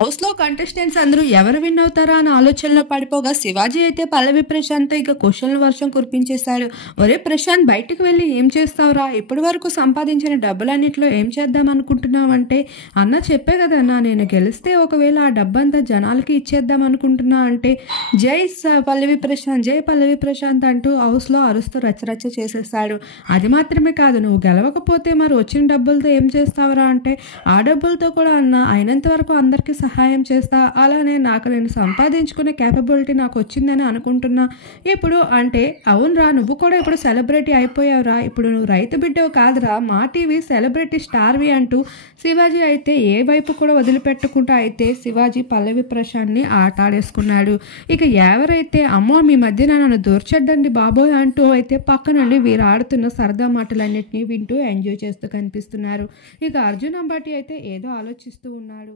హౌస్‌లో కంటెస్టెంట్స్ అందరూ ఎవరు విన్ అవుతారా అని ఆలోచనలో పడిపోగా శివాజీ అయితే పల్లవి ప్రశాంత్‌తో ఇక క్వెషన్‌ల వర్షం కురిపించేశాడు. ఒరేయ్ ప్రశాంత్ బయటికి వెళ్లి ఏం చేస్తావురా? ఇప్పటి వరకు సంపాదించిన డబ్బులన్నిట్లో ఏం చేద్దాం అనుకుంటున్నావంటే, అన్న చెప్పే కదా అన్న నేను గెలిస్తే ఒకవేళ ఆ డబ్బంతా జనాలకి ఇచ్చేద్దాం అనుకుంటున్నా అంటే, పల్లవి ప్రశాంత్ జై పల్లవి ప్రశాంత్ అంటూ హౌస్‌లో అరుస్తూ రచ్చరచ్చ చేసేశాడు. అది మాత్రమే కాదు నువ్వు గెలవకపోతే మరి వచ్చిన డబ్బులతో ఏం చేస్తావురా అంటే, ఆ డబ్బులతో కూడా అన్న అయినంత వరకు అందరికీ సహాయం చేస్తా. అలానే నాకు నేను సంపాదించుకునే క్యాపబిలిటీ నాకు వచ్చిందని అనుకుంటున్నా. ఇప్పుడు అంటే అవునురా నువ్వు కూడా ఇప్పుడు సెలబ్రిటీ అయిపోయావురా. ఇప్పుడు నువ్వు రైతు బిడ్డవు కాదురా. మా టీవీ సెలబ్రిటీ స్టార్వి అంటూ శివాజీ అయితే ఏ వైపు కూడా వదిలిపెట్టకుండా అయితే శివాజీ పల్లవి ప్రశాంత్‌ని ఆట ఆడేసుకున్నాడు. ఇక ఎవరైతే అమ్మో మీ మధ్యన నన్ను దూర్చొద్దండి బాబోయ్ అంటూ అయితే పక్క నుండి వీరు ఆడుతున్న సరదా మాటలన్నిటిని వింటూ ఎంజాయ్ చేస్తూ కనిపిస్తున్నారు. ఇక అర్జున్ అంబాటి అయితే ఏదో ఆలోచిస్తూ ఉన్నాడు.